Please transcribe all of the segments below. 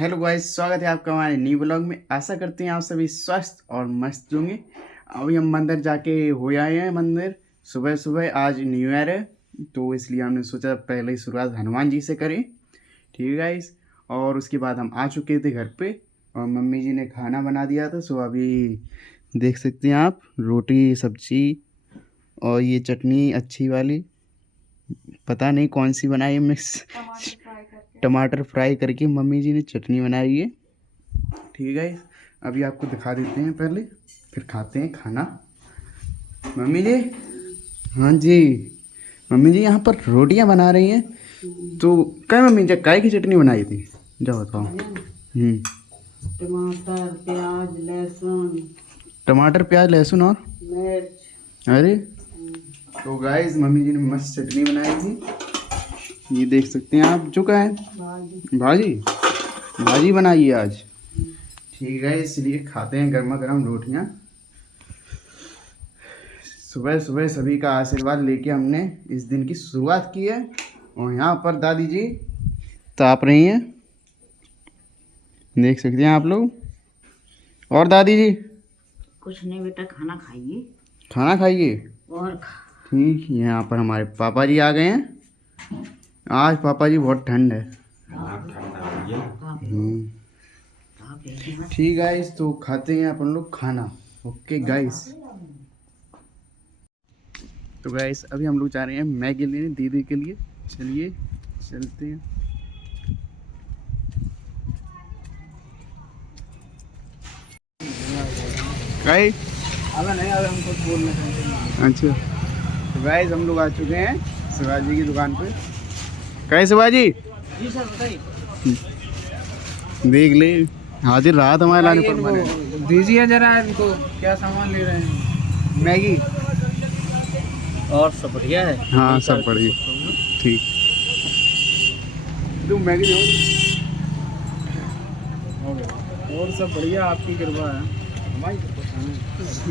Hello guys, स्वागत है आपका हमारे न्यू ब्लॉग में। आशा करते हैं आप सभी स्वस्थ और मस्त होंगे। अभी हम मंदिर जाके हो आए हैं। मंदिर सुबह सुबह, आज न्यू ईयर है तो इसलिए हमने सोचा पहले ही शुरुआत हनुमान जी से करें। ठीक है गाइस। और उसके बाद हम आ चुके थे घर पे और मम्मी जी ने खाना बना दिया था। सो अभी देख सकते हैं आप, रोटी सब्जी और ये चटनी अच्छी वाली, पता नहीं कौन सी बनाई है, मिक्स टमाटर फ्राई करके मम्मी जी ने चटनी बनाई है। ठीक है गाइस, अभी आपको दिखा देते हैं पहले, फिर खाते हैं खाना। मम्मी जी, हाँ जी मम्मी जी यहाँ पर रोटियां बना रही हैं। तो क्या मम्मी जी काय की चटनी बनाई थी, जाओ बताओ। टमाटर प्याज लहसुन टमाटर प्याज लहसुन और मिर्च। अरे, तो गाइस मम्मी जी ने मस्त चटनी बनाई थी। ये देख सकते हैं आप। जो क्या है, भाजी भाजी बनाई है आज। ठीक है, इसलिए खाते हैं गर्मा गर्म रोटियां। सुबह सुबह सभी का आशीर्वाद लेके हमने इस दिन की शुरुआत की है। और यहाँ पर दादी जी ताप रही हैं, देख सकते हैं आप लोग। और दादी जी कुछ नहीं बेटा, खाना खाइए खाना खाइए। और ठीक, यहाँ पर हमारे पापा जी आ गए हैं। आज पापा जी बहुत ठंड है। ठीक गाइस, तो खाते हैं अपन लोग खाना। Okay guys. तो गाइस अभी हम लोग जा रहे हैं मैगी लेने दीदी के लिए। चलिए चलते हैं। गाइस नहीं आ हम कुछ बोलना चाहते हैं। अच्छा, तो गाइस हम लोग आ चुके हैं शिवाजी की दुकान पे। कहे शिवाजी जी सर बताइए। देख ले, हाजिर रहा हमारे लाने पर। मैंने दीजिए जरा इनको, क्या सामान ले रहे हैं। मैगी और सब बढ़िया है। हाँ सब बढ़िया। ठीक, तू मैगी दो। और सब बढ़िया, आपकी कृपा है, हमारी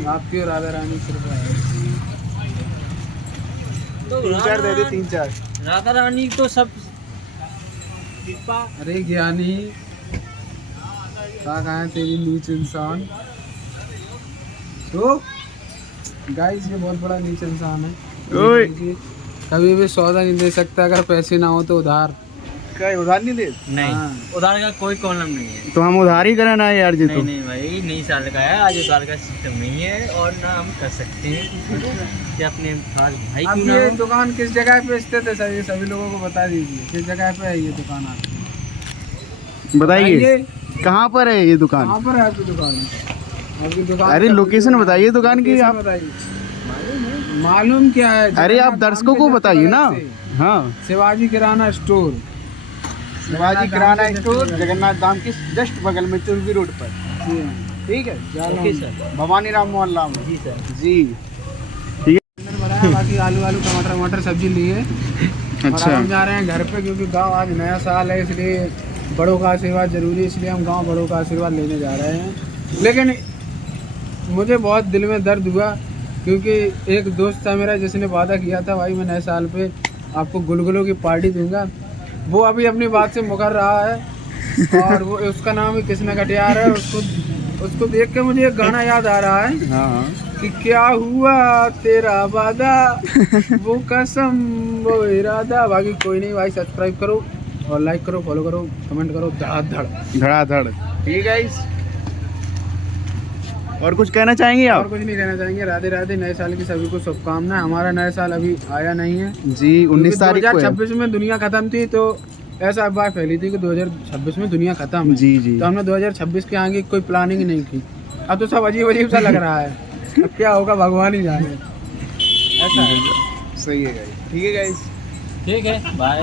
आपकी और राधा रानी की कृपा है। तीन चार दे दे, 3-4। राधा रानी तो सब। अरे ज्ञानी क्या कहा तेरी नीच इंसान। तो गाइस ये बहुत बड़ा नीच इंसान है। ओए, कभी भी सौदा नहीं दे सकता अगर पैसे ना हो तो उधार। क्या उधार नहीं दे? नहीं, उधार का कोई कॉलम नहीं है। तो हम उधार ही करें ना यार जी। तो नहीं भाई, नई साल का है आज, उधार का सिस्टम नहीं है और ना हम कर सकते हैं कि अपने भाई अब ये दुकान किस जगह पे स्थित है सर, ये सभी लोगों को बता दीजिए किस जगह पे है ये दुकान आपकी। बताइए कहाँ पर है ये दुकान? कहाँ पर है आपकी दुकान? आपकी दुकान अरे लोकेशन बताइए दुकान की आप। बताइए, मालूम क्या है? अरे आप दर्शकों को बताइए ना। हाँ, शिवाजी किराना स्टोर, शिवाजी किराना स्टोर जगन्नाथ धाम के जस्ट बगल में चुरगी रोड पर। ठीक है सर। भवानी राम मोहल्ला में। जी सर जी अंदर बनाया, बाकी आलू आलू टमाटर टमाटर सब्जी लिए। और अब हम जा रहे हैं घर पे, क्योंकि गांव आज नया साल है, इसलिए बड़ों का आशीर्वाद जरूरी है, इसलिए हम गांव बड़ों का आशीर्वाद लेने जा रहे हैं। लेकिन मुझे बहुत दिल में दर्द हुआ, क्योंकि एक दोस्त था मेरा जिसने वादा किया था भाई मैं नए साल पे आपको गुलगुलों की पार्टी दूंगा। वो अभी अपनी बात से मुकर रहा है और वो उसका नाम ही कृष्णा कटियार है। उसको देख के मुझे एक गाना याद आ रहा है। हाँ, कि क्या हुआ तेरा वादा, वो कसम वो इरादा। बाकी कोई नहीं भाई, सब्सक्राइब करो और लाइक करो, फॉलो करो, कमेंट करो, धड़ाधड़। ठीक है गाइस, और कुछ कहना चाहेंगे और आप? कुछ नहीं कहना चाहेंगे। राधे राधे। नए साल की सभी को शुभकामनाएं। हमारा नया साल अभी आया नहीं है जी, 19 तारीख को है। 2026 में दुनिया खत्म थी, तो ऐसा अफवाह फैली थी कि 2026 में दुनिया खत्म है। जी जी। तो हमने 2026 के आगे कोई प्लानिंग नहीं की। अब तो सब अजीब अजीब सा लग रहा है। अब क्या होगा भगवान ही जाने। ऐसा है। सही है गाइस। ठीक है गाइस। ठीक है, बाय।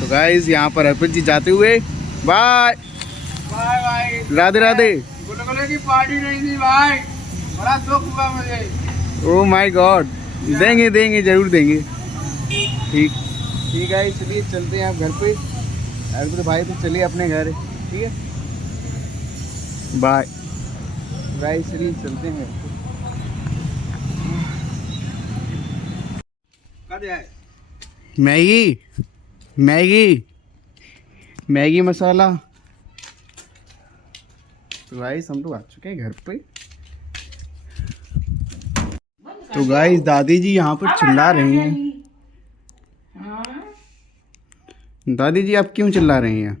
तो गाइस यहाँ पर अर्पित जी जाते हुए bye bye bye. Radhe Radhe. गुलगुले की पार्टी नहीं थी भाई, बड़ा दुख हुआ मुझे। ओ माय गॉड, देंगे देंगे जरूर देंगे। ठीक ठीक है, चलिए चलते हैं आप घर पे। अर्पित भाई तो चलिए अपने घर। ठीक है, बाय गाइस, चलिए चलते हैं। मैगी मैगी मैगी मसाला। तो गाइस हम लोग आ चुके हैं घर पे। तो गाइस दादी जी यहाँ पर चिल्ला रही हैं। दादी जी आप क्यों चिल्ला रही हैं?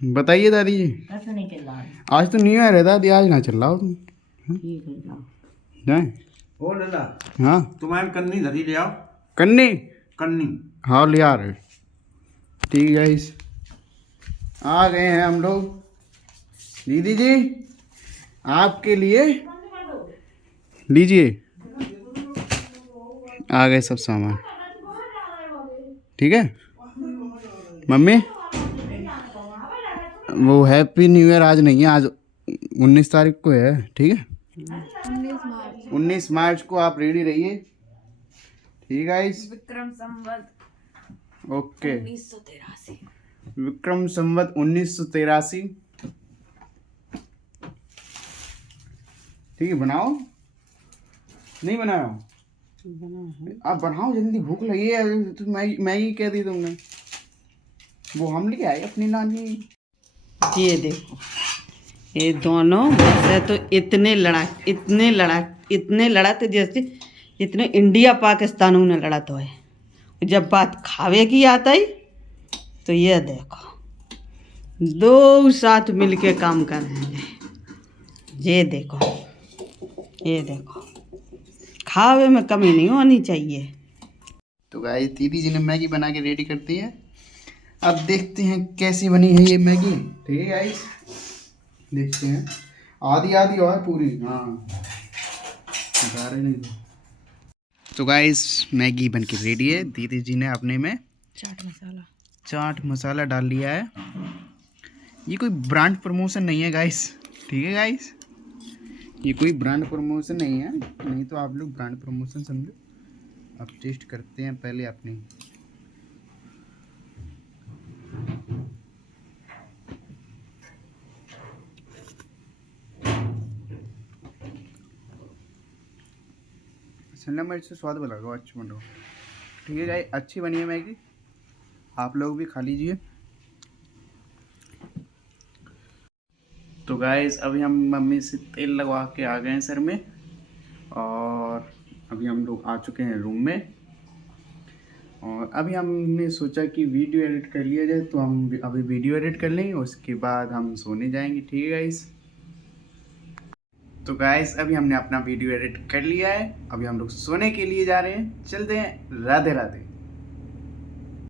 बताइए दादी जी। आज तो न्यू ईयर है दादी, आज ना चिल्लाओ तुम। जाए ओ लला हाँ तुम्हारे कन्नी धरी ले आओ। कन्नी। कन्नी हाँ ले आ रहे। ठीक है गाइस आ गए हैं हम लोग। दीदी जी आपके लिए लीजिए, आ गए सब सामान। ठीक है मम्मी, वो हैप्पी न्यू ईयर आज नहीं है, आज 19 तारीख को है। ठीक है 19 मार्च को आप रेडी रहिए। ठीक है विक्रम संवत ओके 1983। विक्रम संवत 1983। ठीक है बनाओ। नहीं बनाओ आप बनाओ जल्दी, भूख लगी है। तो मैगी कह दी तुमने, वो हम लेके आए अपनी नानी। ये देखो ये दोनों वैसे तो इतने लड़ाते जैसे इतने इंडिया पाकिस्तानों ने लड़ा तो है। जब बात खावे की आता ही तो ये देखो दो साथ मिलके काम कर रहे हैं। ये देखो खावे में कमी नहीं होनी चाहिए। तो गाइस दीदी जी ने मैगी बना के रेडी कर दी है। अब देखते हैं कैसी बनी है ये मैगी। ठीक है गाइस देखते हैं। आधी आधी और पूरी। हाँ नहीं। तो गाइस मैगी बन के रेडी है। दीदी जी ने अपने में चाट मसाला डाल लिया है। ये कोई ब्रांड प्रमोशन नहीं है गाइस। ठीक है गाइस ये कोई ब्रांड प्रमोशन नहीं है, नहीं तो आप लोग ब्रांड प्रमोशन समझो। अब टेस्ट करते हैं पहले अपनी। शिमला मिर्च से स्वाद लगा अच्छी बन रहा। ठीक है गाइस अच्छी बनी है मैगी, आप लोग भी खा लीजिए। तो गाइस अभी हम मम्मी से तेल लगवा के आ गए हैं सर में, और अभी हम लोग आ चुके हैं रूम में। और अभी हमने सोचा कि वीडियो एडिट कर लिया जाए, तो हम अभी वीडियो एडिट कर लेंगे, उसके बाद हम सोने जाएंगे। ठीक है गाइस तो गाइस अभी हमने अपना वीडियो एडिट कर लिया है, अभी हम लोग सोने के लिए जा रहे हैं। चलते हैं, राधे राधे।